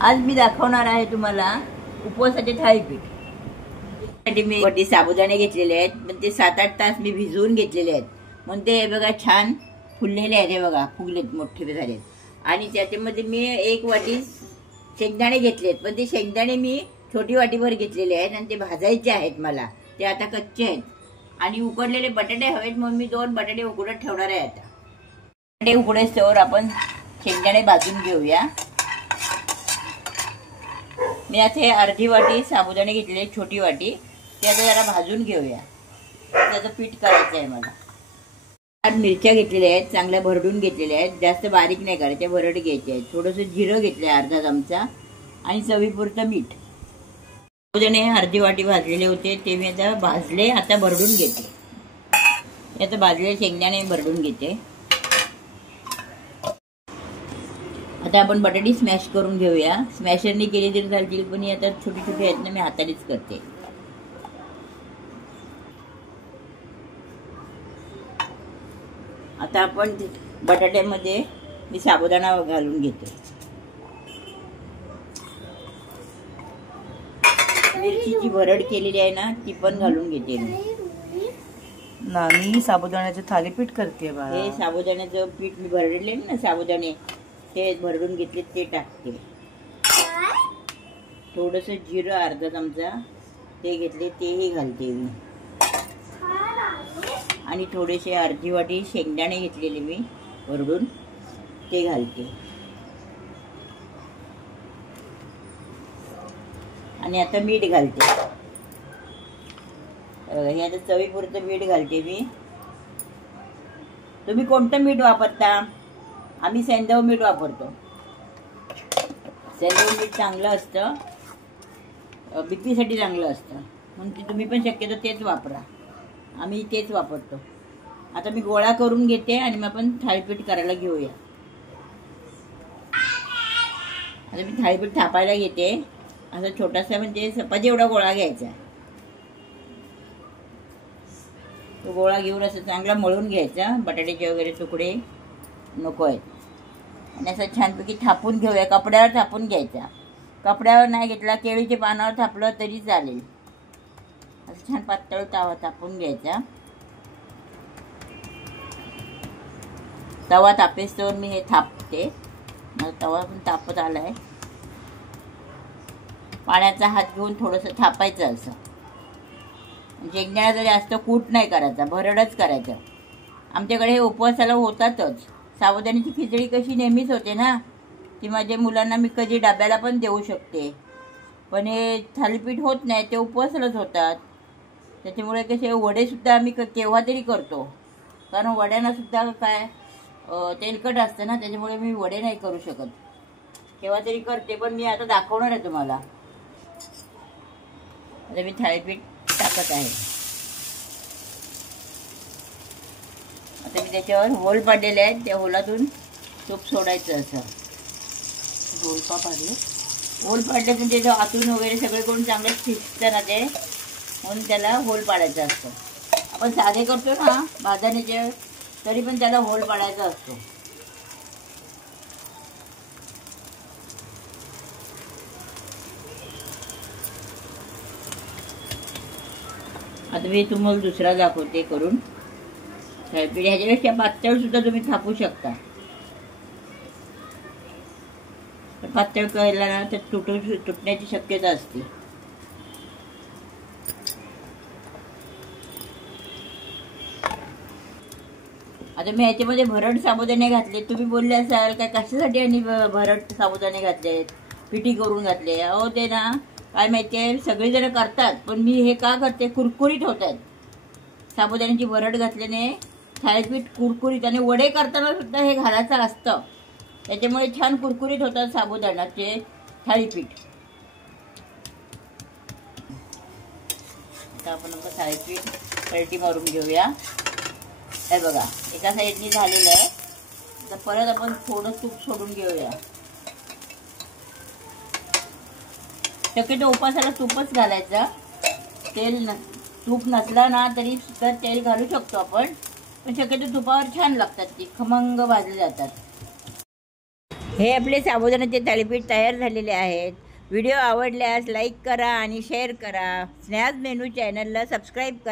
आज मी दाखवणार आहे तुम्हाला उपवासाचे थालीपीठ। मी वरती साबुदाणे घेतलेले आहेत, पण ते 7-8 तास मी भिजवून घेतलेले आहेत, म्हणून ते बघा छान फुललेले आहेत, हे बघा फुगलेत, मोठे झालेत। आणि त्याच्यामध्ये मी 1 वाटी शेंगदाणे घेतलेत, पण ते शेंगदाणे मी छोटी वाटीभर घेतलेले आहेत आणि ते भाजायचे आहेत मला, ते आता कच्चे आहेत। आणि उकडलेले बटाटे हवेत, म्हणून मी 2 बटाटे उकडत ठेवणार आहे। आता बटाटे उकडेस्तोवर आपण शेंगदाणे भाजून घेऊया। मी आता अर्धी वाटी साबुदाणे घेतलेले, छोटी वाटी, ते आता जरा भाजून घेऊया। त्याचं पीठ करायचं आहे मला। 8 मिरच्या घेतलेल्या आहेत, चांगल्या भरडून घेतलेल्या आहेत, जास्त बारीक नाही करायच्या, भरड घ्यायचे आहेत। थोडंसं जिरं घेतलंय अर्धा चमचा आणि चवीपुरतं मीठ। साबुदाणे अर्धी वाटी भाजलेले होते, ते मी आता भाजले, आता भरडून घेते। आता भाजलेले शेंगदाणे भरडून घेते। आता आपण बटाटे स्मॅश करून घेऊया। स्मॅशरने केली तरी चालतील, पण आता छोटी छोटी आहेत ना, मी हातानेच करते। आता आपण बटाट्यामध्ये मी साबुदाणा घालून घेते। मिरचीची भरड केलेली आहे ना, ती पण घालून घेते मी साबुदाण्याचे थालीपीठ करते बा। हे साबुदाण्याचं पीठ मी भरडले ना, साबुदाणे ते भरडून घेतले, ते टाकते। थोडंसं जिरं अर्धा चमचा ते घेतले, तेही घालते मी। आणि थोडेसे अर्धी वाटी शेंगदाणे घेतलेले मी भरडून, ते घालते। आणि आता मीठ घालते। हे आता चवीपुरतं मीठ घालते मी। तुम्ही कोणतं मीठ वापरता? आम्ही सैंधव मीठ वापरतो। सैंधव मीठ चांगलं असतं, बीपीसाठी चांगलं असतं, म्हणून तुम्ही पण शक्यतो तेच वापरा। आम्ही तेच वापरतो। आता मी गोळा करून घेते आणि मग आपण थालीपीठ करायला घेऊया। आता मी थालीपीठ थापायला घेते। असा छोटासा, म्हणजे चपाती एवढा गोळा घ्यायचा। तो गोळा घेऊन असं चांगला मळून घ्यायचा, बटाट्याचे वगैरे तुकडे नको आहेत। आणि असं छानपैकी थापून घेऊया, कपड्यावर थापून घ्यायचा। कपड्यावर नाही घेतला, केळीच्या पानावर थापलं तरी चालेल। असं छान पातळ तवा तापून घ्यायचा। तवा तापेस्तोवर मी हे थापते। मला तवा पण तापत आलाय। पाण्याचा हात घेऊन थोडंसं थापायचं असं। शेंगदाण्याचा जास्त कूट नाही करायचा, भरडच करायचं। आमच्याकडे हे उपवासाला होतातच। साबुदाण्याची खिचडी कशी नेहमीच होते ना, ती माझ्या मुलांना मी कधी डब्याला पण देऊ शकते, पण हे थालीपीठ होत नाही, ते उपवासालाच होतात। त्याच्यामुळे कसे वडेसुद्धा आम्ही केव्हा तरी करतो, कारण वड्यांना सुद्धा काय तेलकट असतं ना, त्याच्यामुळे मी वडे नाही करू शकत, केव्हा तरी करते। पण मी आता दाखवणार आहे तुम्हाला। आता मी थालीपीठ टाकत आहे। आता मी त्याच्यावर होल पाडलेले आहेत, त्या होलातून तूप सोडायचं। असं होल पाडले पण त्याच्या आतून वगैरे सगळे करून चांगलं शिजतं ना ते, म्हणून त्याला होल पाडायचं असतं। आपण साधे करतो ना भाजणीचे, तरी पण त्याला होल पाडायचा असतो। आता मी तुम्हाला दुसरा दाखवते करून थालीपीठ। ह्याच्यापेक्षा पातळ सुद्धा तुम्ही थापू शकता। पातळ करायला ना, तर तुटण्याची शक्यता असते। आता मी ह्याच्यामध्ये भरड साबुदाणे घातले। तुम्ही बोलले असाल काय कशासाठी आणि भरड साबुदाणे घातले, पिठी करून घातले? अहो ते ना काय माहितीये, सगळेजण करतात, पण मी हे का करते, कुरकुरीत होत आहेत। साबुदाण्याची भरड घातल्याने थालीपीठ कुरकुरीत, आणि वडे करताना सुद्धा हे घालायचं असतं, त्याच्यामुळे छान कुरकुरीत होतात साबुदाण्याचे थालीपीठ। आता आपण थालीपीठ पलटी मारून घेऊया। हे बघा, एका साईडनी झालेलं आहे। तर परत आपण थोडं तूप सोडून घेऊया। शक्यतो उपासाला तूपच घालायचं, तूप नसला ना तरी सुद्धा तेल घालू शकतो आपण, पण शक्यतो तुपावर छान लागतात, ती खमंग भाजले जातात। हे आपले साबुदाण्याचे थालीपीठ तयार झालेले आहेत. व्हिडिओ आवडल्यास लाईक करा आणि शेअर करा. स्नेहाज मेनू चॅनलला सबस्क्राईब करा.